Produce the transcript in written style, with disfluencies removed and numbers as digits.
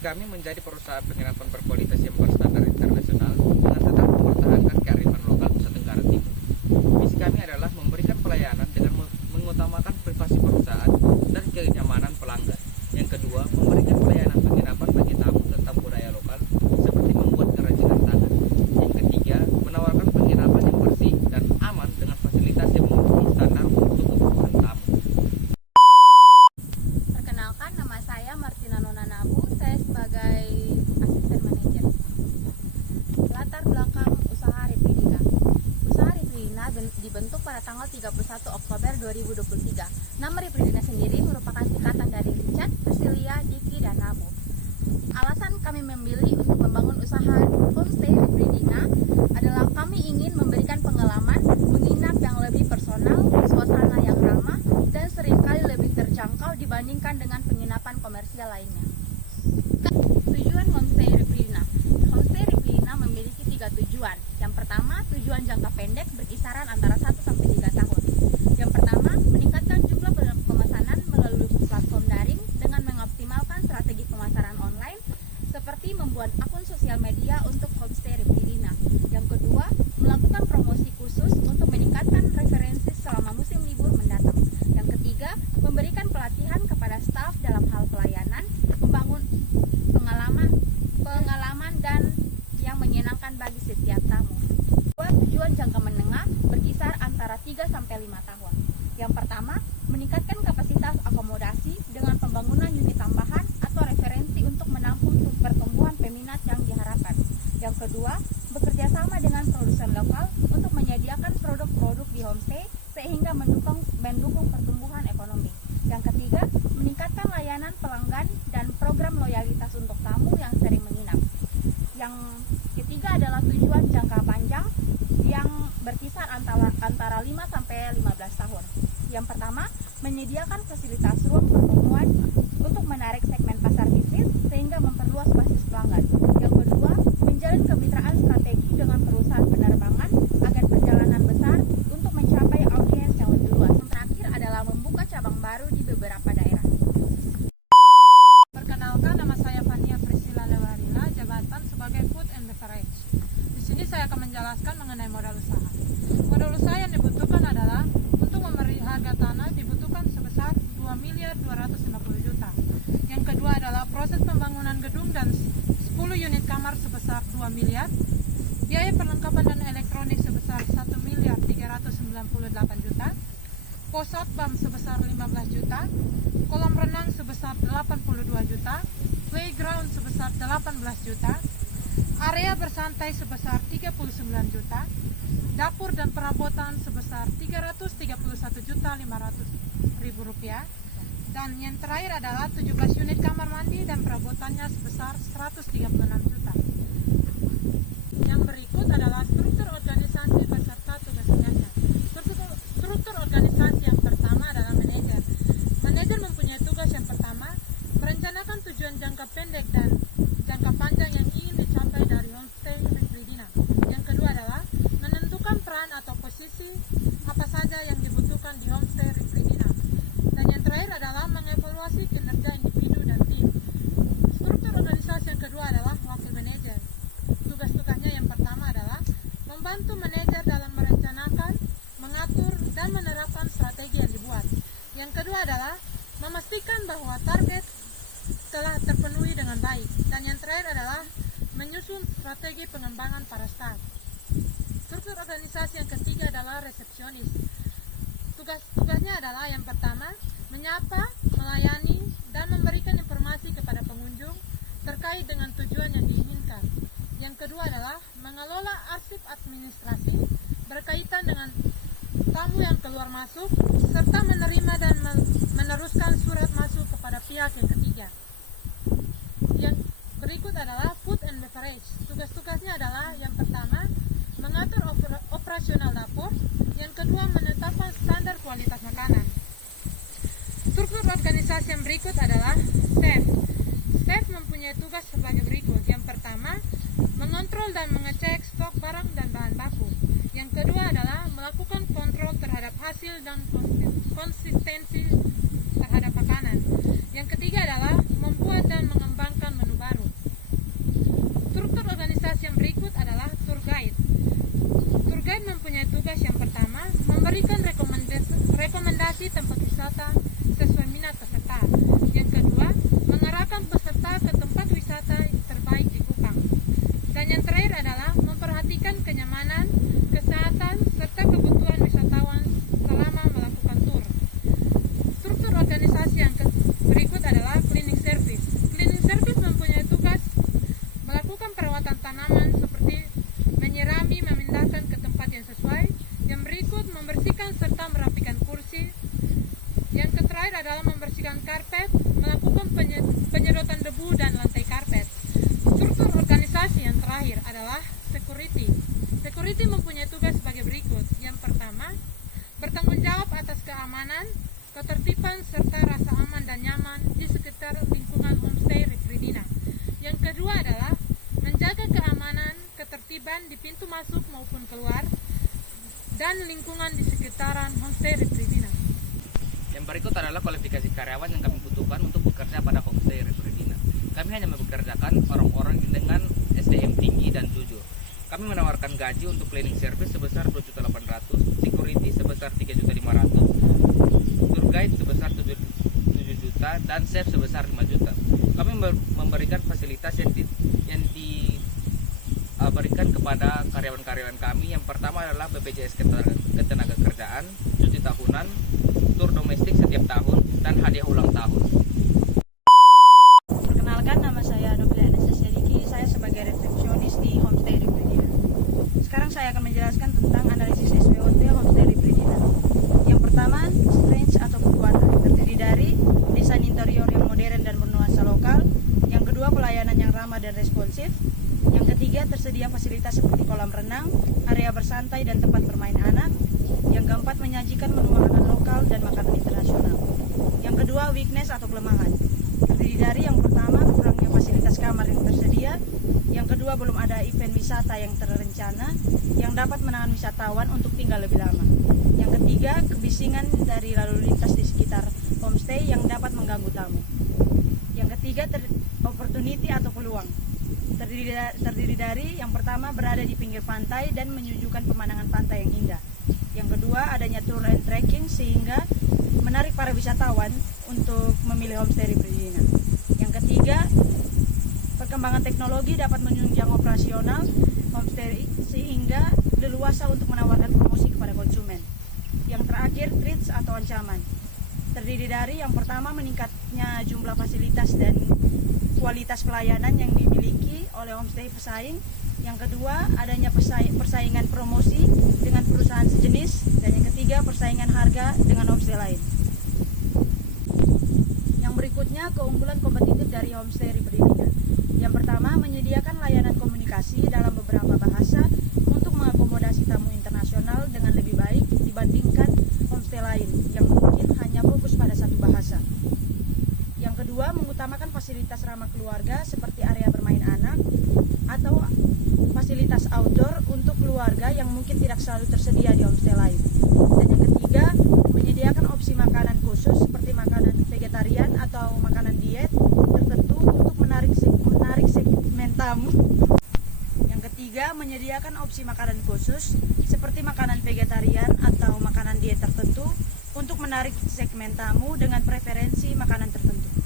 kami menjadi perusahaan penginapan berkualitas yang berstandar internasional dengan tetap mempertahankan kearifan lokal Nusa Tenggara Timur. Misi kami adalah memberikan pelayanan dengan mengutamakan privasi perusahaan dan kenyamanan pelanggan. Yang kedua, memberikan pelayanan penginapan bagi tamu tentang budaya lokal seperti membuat kerajinan tangan. Yang ketiga, menawarkan penginapan yang bersih dan aman dengan fasilitas yang memenuhi standar untuk kebutuhan tamu. Perkenalkan, nama saya Martina Nona Nabu. Saya sebagai asisten manajer. Latar belakang usaha Repridina. Usaha Repridina dibentuk pada tanggal 31 Oktober 2023. Nama Repridina sendiri merupakan singkatan dari Richard, Priscilia, Diki, dan Nabu. Alasan kami memilih untuk membangun usaha homestay Repridina adalah kami ingin memberikan pengalaman menginap yang lebih personal, suasana yang ramah, dan seringkali lebih terjangkau dibandingkan dengan penginapan komersial lainnya. Tujuan homestay Repridina. Homestay Repridina memiliki 3 tujuan. Yang pertama, tujuan jangka pendek berkisaran antara 1-3 tahun. Yang pertama, meningkatkan jumlah pemesanan melalui platform daring dengan mengoptimalkan strategi pemasaran online seperti membuat akun sosial media untuk homestay Repridina. Yang kedua, melakukan promosi khusus untuk meningkatkan referensi selama musim libur mendatang. Yang ketiga, memberikan pelatihan kepada staf dalam hal pelayanan, membangun pengalaman dan yang menyenangkan bagi setiap tamu. Tujuan jangka menengah berkisar antara 3-5 tahun. Yang pertama, meningkatkan kapasitas akomodasi dengan pembangunan unit tambahan atau referensi untuk menampung pertumbuhan peminat yang diharapkan. Yang kedua, bekerja sama dengan produsen lokal untuk menyediakan produk-produk di homestay sehingga mendukung pertumbuhan ekonomi. Yang ketiga, meningkatkan layanan pelanggan dan program loyalitas untuk tamu yang sering menginap. Yang ketiga adalah tujuan jangka panjang yang berkisar antara 5-15 tahun. Yang pertama, menyediakan fasilitas ruang pertemuan untuk menarik segmen pasar bisnis sehingga memperluas basis pelanggan. Yang kedua, menjalin kemitraan strategi dengan perusahaan penerbangan agar perjalanan besar untuk mencapai audiens yang lebih luas. Yang terakhir adalah membuka cabang baru di beberapa daerah. Perkenalkan, nama saya Fania Priscilla Lewarila, jabatan sebagai Food and Beverage. Di sini saya akan menjelaskan mengenai modal usaha. Modal usaha yang dibutuhkan adalah untuk memberi harga tanah dibutuhkan sebesar 2.250 juta. Yang kedua adalah proses pembangunan gedung dan 10 unit kamar sebesar 2 miliar. Biaya perlengkapan dan elektronik sebesar 1.398 juta. Pos satpam sebesar 15 juta. Kolam renang sebesar 82 juta. Playground sebesar 18 juta. Area bersantai sebesar 39 juta. Dapur dan perabotan sebesar 331.500.000 rupiah. Dan yang terakhir adalah 17 unit kamar mandi dan perabotannya sebesar 136 juta. Yang berikut adalah struktur organisasi beserta tugas-tugasnya. Struktur organisasi yang pertama adalah manajer. Manajer mempunyai tugas yang pertama, merencanakan tujuan jangka pendek dan jangka panjang yang ingin dicapai dari homestay Repridina. Yang kedua adalah menentukan peran atau posisi apa saja yang dibutuhkan di homestay Repridina. Dan yang terakhir adalah mengevaluasi kinerja individu dan tim. Struktur organisasi yang kedua adalah wakil manajer. Tugas-tugasnya yang pertama adalah membantu manajer dalam merencanakan, mengatur, dan menerapkan strategi yang dibuat. Yang kedua adalah memastikan bahwa target telah terpenuhi dengan baik. Dan yang terakhir adalah menyusun strategi pengembangan para staf. Struktur organisasi yang ketiga adalah resepsionis. Tugas-tugasnya adalah yang pertama, menyapa, melayani, dan memberikan informasi kepada pengunjung terkait dengan tujuan yang diinginkan. Yang kedua adalah mengelola arsip administrasi berkaitan dengan tamu yang keluar masuk, serta menerima dan meneruskan surat masuk kepada pihak yang ketiga. Yang berikut adalah food and beverage. Tugas-tugasnya adalah yang pertama, mengatur operasional dapur. Yang kedua, menetapkan standar kualitas makanan. Struktur organisasi yang berikut adalah chef. Chef mempunyai tugas sebagai berikut. Yang pertama, mengontrol dan mengecek stok barang dan bahan baku. Yang kedua adalah melakukan kontrol terhadap hasil dan konsistensi terhadap makanan. Yang ketiga adalah membuat dan mengembangkan menu baru. pintu masuk maupun keluar dan lingkungan di sekitaran homestay Repridina. Yang berikut adalah kualifikasi karyawan yang kami butuhkan untuk bekerja pada homestay Repridina. Kami hanya mempekerjakan orang-orang dengan SDM tinggi dan jujur. Kami menawarkan gaji untuk cleaning service sebesar 2.800.000, security sebesar 3.500.000, tour guide sebesar 7 juta, dan chef sebesar 5 juta. Kami memberikan fasilitas yang diberikan kepada karyawan-karyawan kami. Yang pertama adalah BPJS Ketenagakerjaan, cuti tahunan, tur domestik setiap tahun, dan hadiah ulang tahun. Perkenalkan, nama saya Nobila Anastasia Diki. Saya sebagai resepsionis di Homestay Repridina. Sekarang saya akan menjelaskan tentang analisis SWOT Homestay Repridina. Yang pertama, strength atau kekuatan, terdiri dari desain interior yang modern dan bernuansa lokal. Yang kedua, pelayanan yang ramah dan responsif. Yang ketiga, tersedia fasilitas seperti kolam renang, area bersantai, dan tempat bermain anak. Yang keempat, menyajikan menu makanan lokal dan makanan internasional. Yang kedua, weakness atau kelemahan, terdiri dari yang pertama, kurangnya fasilitas kamar yang tersedia. Yang kedua, belum ada event wisata yang terencana yang dapat menahan wisatawan untuk tinggal lebih lama. Yang ketiga, kebisingan dari lalu lintas di sekitar homestay yang dapat mengganggu tamu. Yang ketiga, opportunity atau peluang, terdiri dari yang pertama, berada di pinggir pantai dan menyuguhkan pemandangan pantai yang indah. Yang kedua, adanya tour and trekking sehingga menarik para wisatawan untuk memilih homestay Repridina. Yang ketiga, perkembangan teknologi dapat menunjang operasional homestay sehingga leluasa untuk menawarkan promosi kepada konsumen. Yang terakhir, threats atau ancaman, terdiri dari yang pertama, meningkatnya jumlah fasilitas dan kualitas pelayanan yang dimiliki oleh homestay pesaing. Yang kedua, adanya persaingan promosi dengan perusahaan sejenis. Dan yang ketiga, persaingan harga dengan homestay lain. Yang berikutnya, keunggulan kompetitif dari homestay Repridina. Yang pertama, menyediakan layanan komunikasi dalam beberapa bahasa untuk mengakomodasi tamu internasional dengan lebih baik dibandingkan homestay lain yang mungkin hanya fokus pada satu bahasa. Yang kedua, mengutamakan fasilitas ramah keluarga seperti area bermain anak atau fasilitas outdoor untuk keluarga yang mungkin tidak selalu tersedia di homestay lain. Dan yang ketiga, menyediakan opsi makanan khusus seperti makanan vegetarian atau makanan diet tertentu untuk menarik segmen tamu. Yang ketiga, menyediakan opsi makanan khusus seperti makanan vegetarian atau makanan diet tertentu untuk menarik segmen tamu dengan preferensi makanan tertentu.